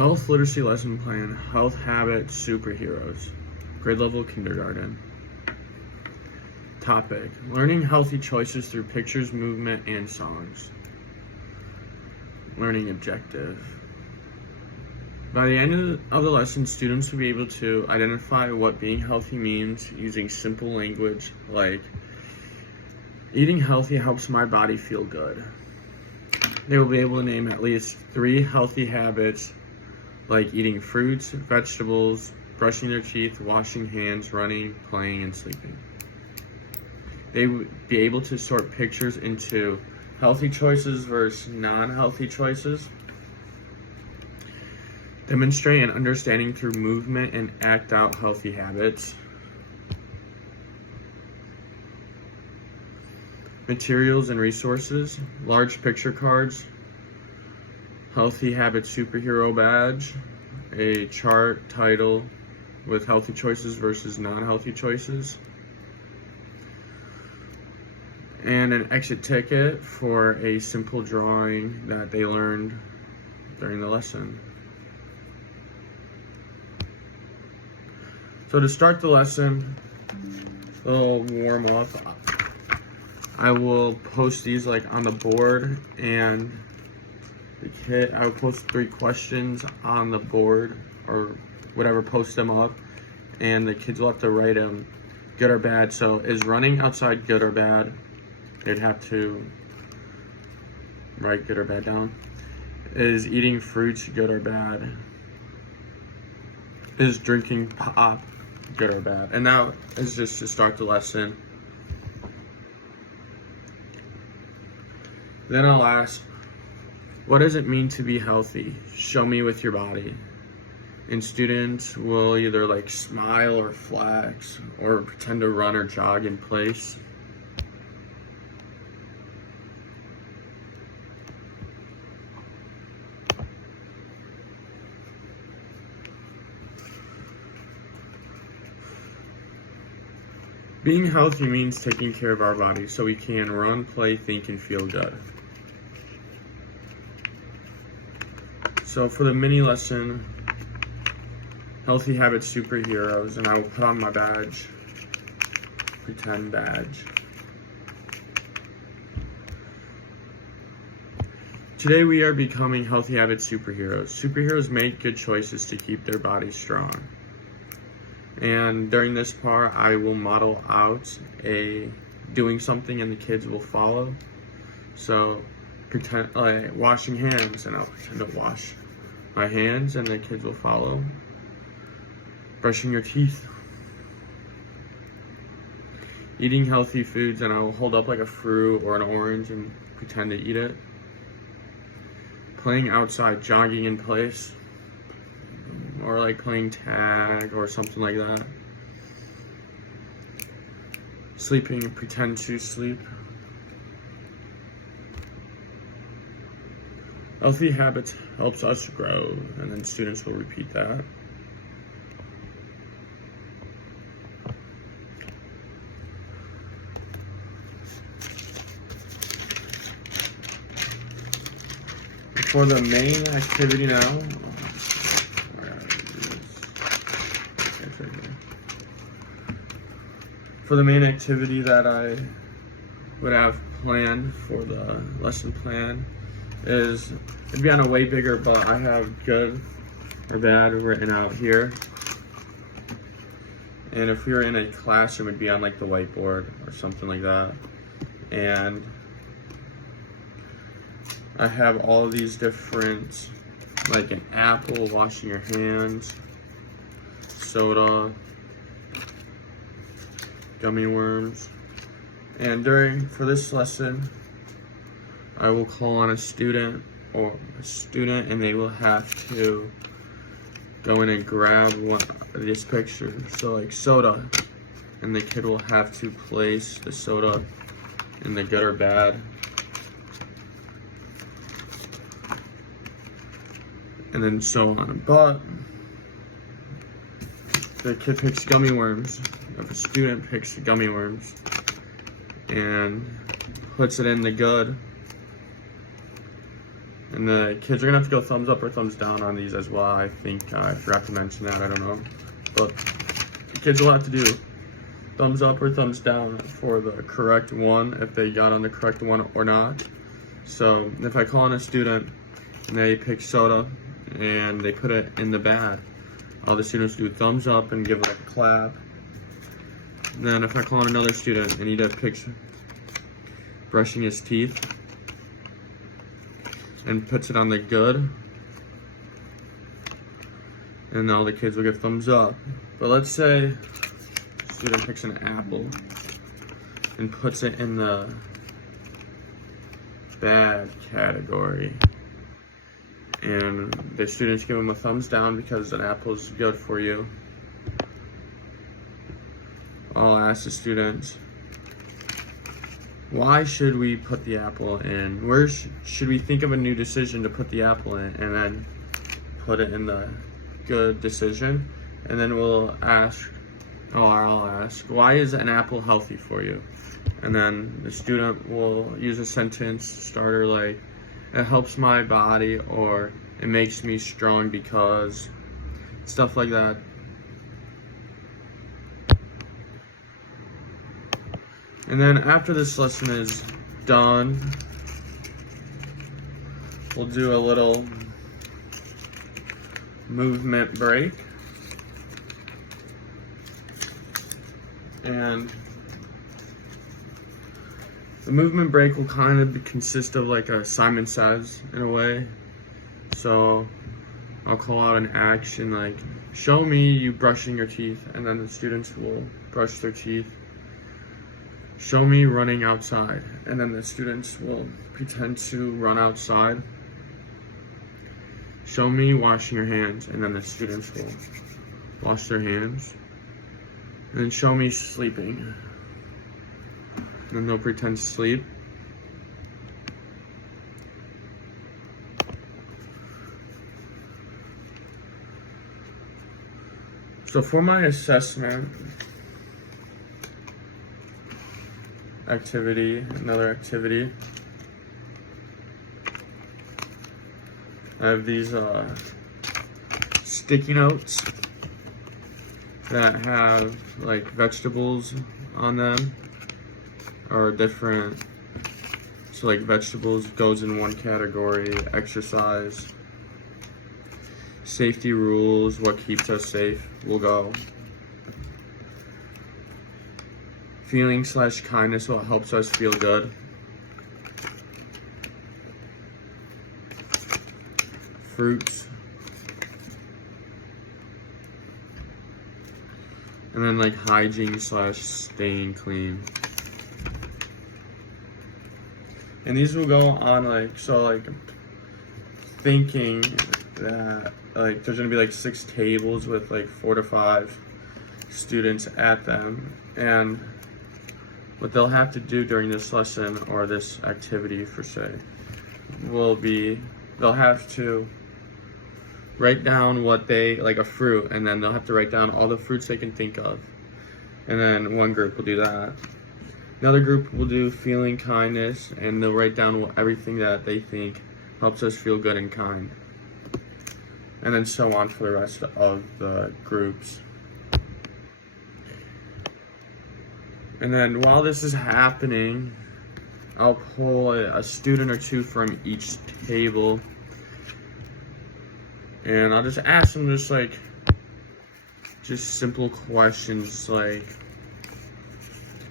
Health literacy lesson plan, health habit superheroes, grade level kindergarten. Topic, learning healthy choices through pictures, movement, and songs. Learning objective. By the end of the lesson, students will be able to identify what being healthy means using simple language like, eating healthy helps my body feel good. They will be able to name at least 3 healthy habits like eating fruits, vegetables, brushing their teeth, washing hands, running, playing, and sleeping. They would be able to sort pictures into healthy choices versus non-healthy choices. Demonstrate an understanding through movement and act out healthy habits. Materials and resources, large picture cards, healthy habit superhero badge, a chart title with healthy choices versus non-healthy choices, and an exit ticket for a simple drawing that they learned during the lesson. So to start the lesson, a little warm up, I will post these like on the board, and I will post 3 questions on the board or whatever, post them up, and the kids will have to write them, good or bad. So is running outside good or bad? They'd have to write good or bad down. Is eating fruits good or bad? Is drinking pop good or bad? And that is just to start the lesson. Then I'll ask, what does it mean to be healthy? Show me with your body. And students will either like smile or flex or pretend to run or jog in place. Being healthy means taking care of our body so we can run, play, think, and feel good. So for the mini lesson, healthy habits superheroes, and I will put on my badge, pretend badge. Today we are becoming healthy habits superheroes. Superheroes make good choices to keep their bodies strong. And during this part, I will model out doing something and the kids will follow. So pretend washing hands, and I'll pretend to wash my hands and the kids will follow. Brushing your teeth. Eating healthy foods, and I will hold up like a fruit or an orange and pretend to eat it. Playing outside, jogging in place, or like playing tag or something like that. Sleeping and pretend to sleep. Healthy habits helps us grow, and then students will repeat that. For the main activity now, for the main activity that I would have planned for the lesson plan is, it'd be on a way bigger, but I have good or bad written out here. And if we were in a classroom, it'd be on like the whiteboard or something like that. And I have all of these different, like an apple, washing your hands, soda, gummy worms. And for this lesson, I will call on a student and they will have to go in and grab one of these pictures. So like soda, and the kid will have to place the soda in the good or bad. And then so on. But the kid picks gummy worms. If a student picks gummy worms and puts it in the good, and And the kids are gonna have to go thumbs up or thumbs down on these as well. I think I forgot to mention that, I don't know. But the kids will have to do thumbs up or thumbs down for the correct one, if they got on the correct one or not. So if I call on a student and they pick soda and they put it in the bag, all the students do thumbs up and give it like a clap. And then if I call on another student and he does picks brushing his teeth and puts it on the good, and all the kids will give thumbs up. But let's say a student picks an apple and puts it in the bad category, and the students give him a thumbs down because an apple is good for you. I'll ask the students, why should we put the apple in? Where should we think of a new decision to put the apple in, and then put it in the good decision? And then we'll ask, I'll ask, why is an apple healthy for you? And then the student will use a sentence starter like, it helps my body, or it makes me strong because, stuff like that. And then after this lesson is done, we'll do a little movement break. And the movement break will kind of consist of like a Simon Says in a way. So I'll call out an action like, show me you brushing your teeth, and then the students will brush their teeth. Show me running outside, and then the students will pretend to run outside. Show me washing your hands, and then the students will wash their hands. And then show me sleeping, and then they'll pretend to sleep. So for my assessment activity, another activity, I have these sticky notes that have like vegetables on them, or different, so like vegetables goes in one category, exercise, safety rules, what keeps us safe will go. Feeling/kindness, what helps us feel good. Fruits. And then like hygiene/staying clean. And these will go on like, so like thinking that like there's gonna be like 6 tables with like 4 to 5 students at them, and what they'll have to do during this lesson, or this activity per se, will be they'll have to write down what they, like a fruit, and then they'll have to write down all the fruits they can think of. And then one group will do that. Another group will do feeling kindness, and they'll write down everything that they think helps us feel good and kind. And then so on for the rest of the groups. And then while this is happening, I'll pull a student or two from each table, and I'll just ask them just simple questions like,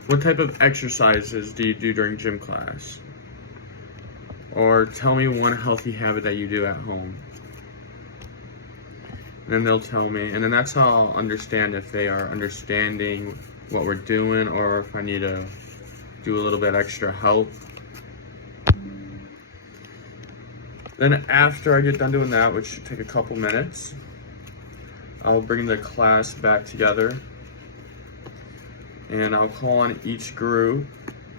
what type of exercises do you do during gym class? Or tell me one healthy habit that you do at home. And then they'll tell me, and then that's how I'll understand if they are understanding what we're doing, or if I need to do a little bit extra help. Then after I get done doing that, which should take a couple minutes, I'll bring the class back together, and I'll call on each group,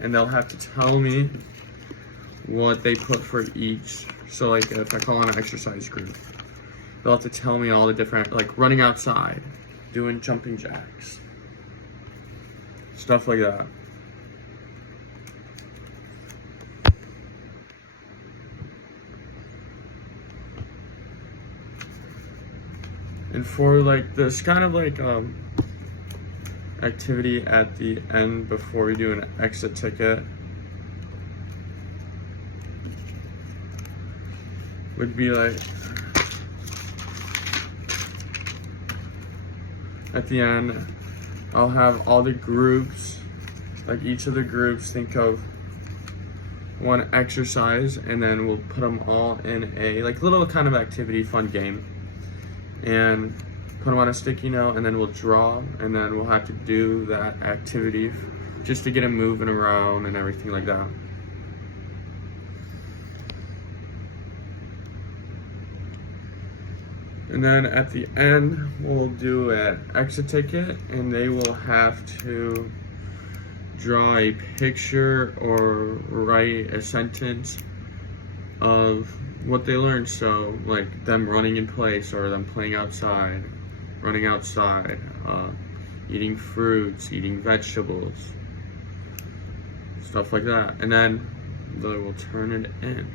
and they'll have to tell me what they put for each. So like if I call on an exercise group, they'll have to tell me all the different, like running outside, doing jumping jacks, stuff like that. And for like this kind of like activity at the end before we do an exit ticket would be like, at the end I'll have all the groups, like each of the groups, think of one exercise, and then we'll put them all in a like little kind of activity fun game, and put them on a sticky note, and then we'll draw, and then we'll have to do that activity just to get them moving around and everything like that. And then at the end, we'll do an exit ticket, and they will have to draw a picture or write a sentence of what they learned. So like them running in place, or them playing outside, running outside, eating fruits, eating vegetables, stuff like that. And then they will turn it in.